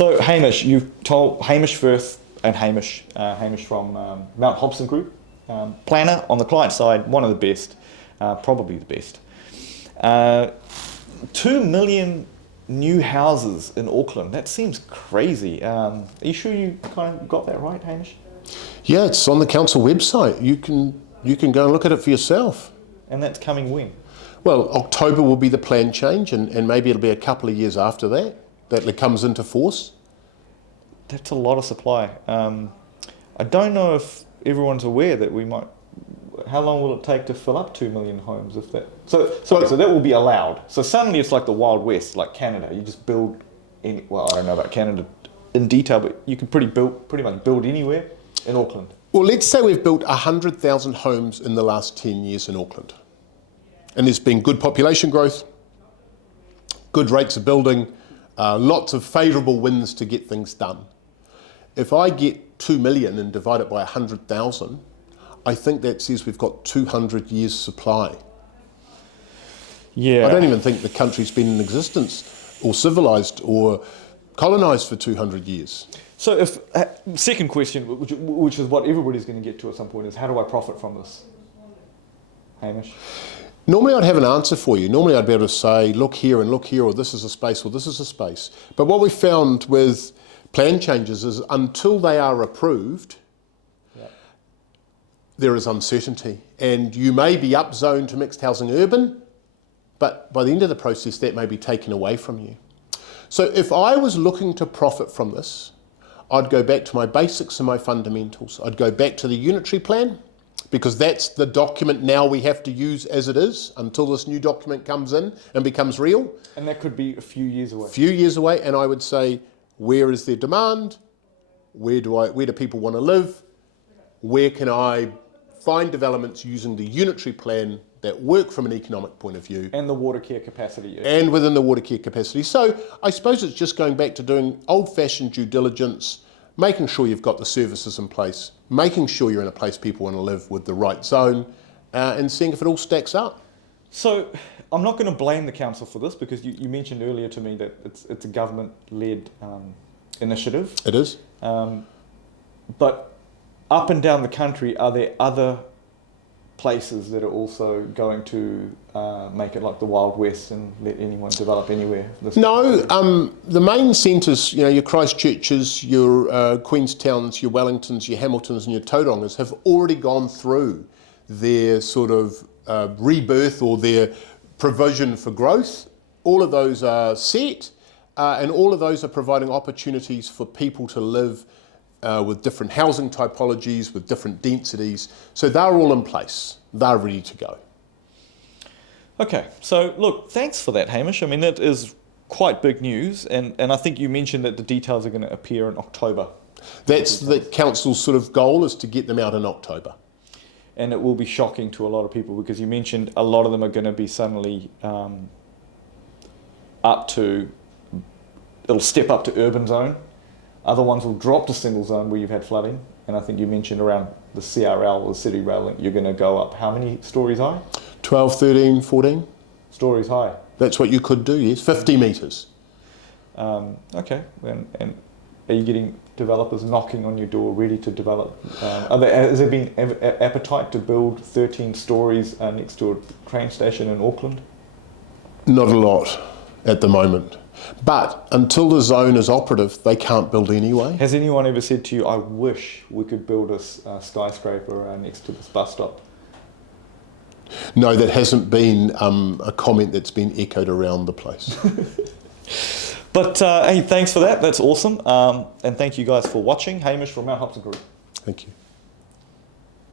So Hamish, you've told Hamish Firth and Hamish from Mount Hobson Group, planner on the client side, one of the best, probably the best. 2 million new houses in Auckland. That seems crazy. Are you sure you kind of got that right, Hamish? Yeah, it's on the council website. You can go and look at it for yourself. And that's coming when? Well, October will be the plan change, and maybe it'll be a couple of years after that it comes into force. That's a lot of supply. I don't know if everyone's aware that we might. How long will it take to fill up 2 million homes if that? So that will be allowed. So suddenly it's like the Wild West, like Canada. You just build any. Well, I don't know about Canada in detail, but you can pretty much build anywhere in Auckland. Well, let's say we've built 100,000 homes in the last 10 years in Auckland. And there's been good population growth, good rates of building, lots of favourable winds to get things done. If I get 2 million and divide it by 100,000, I think that says we've got 200 years supply. Yeah. I don't even think the country's been in existence or civilised or colonised for 200 years. So if second question, which is what everybody's going to get to at some point, is how do I profit from this, Hamish? Normally I'd have an answer for you. Normally I'd be able to say, look here and look here, or this is a space, or this is a space. But what we found with plan changes is until they are approved, there is uncertainty. And you may be upzoned to mixed housing urban, but by the end of the process, that may be taken away from you. So if I was looking to profit from this, I'd go back to my basics and my fundamentals. I'd go back to the unitary plan, because that's the document now we have to use as it is until this new document comes in and becomes real. And that could be a few years away. A few years away, and I would say, where is there demand? Where do people want to live? Where can I find developments using the unitary plan that work from an economic point of view? And the water care capacity. And within the water care capacity. So I suppose it's just going back to doing old-fashioned due diligence, making sure you've got the services in place, making sure you're in a place people want to live with the right zone, and seeing if it all stacks up. So I'm not going to blame the council for this, because you mentioned earlier to me that it's a government-led initiative. It is. But up and down the country, are there other places that are also going to make it like the Wild West and let anyone develop anywhere? No, the main centres, your Christchurches, your Queenstowns, your Wellingtons, your Hamiltons and your Taurangas have already gone through their sort of rebirth or their provision for growth. All of those are set, and all of those are providing opportunities for people to live with different housing typologies, with different densities. So they're all in place. They're ready to go. Okay, so look, thanks for that, Hamish. I mean, that is quite big news, and I think you mentioned that the details are going to appear in October. That's the council's sort of goal, is to get them out in October. And it will be shocking to a lot of people, because you mentioned a lot of them are going to be suddenly it'll step up to urban zone. Other ones will drop to single zone where you've had flooding. And I think you mentioned around the CRL, or the city rail link, you're going to go up how many stories high? 12, 13, 14. Stories high. That's what you could do, yes. 50 metres. Okay. And are you getting developers knocking on your door ready to develop? Has there been appetite to build 13 stories next to a train station in Auckland? Not a lot at the moment. But until the zone is operative, they can't build anyway. Has anyone ever said to you, I wish we could build a skyscraper next to this bus stop? No, that hasn't been a comment that's been echoed around the place. But hey, thanks for that. That's awesome. And thank you guys for watching. Hamish from Mount Hobson Group. Thank you.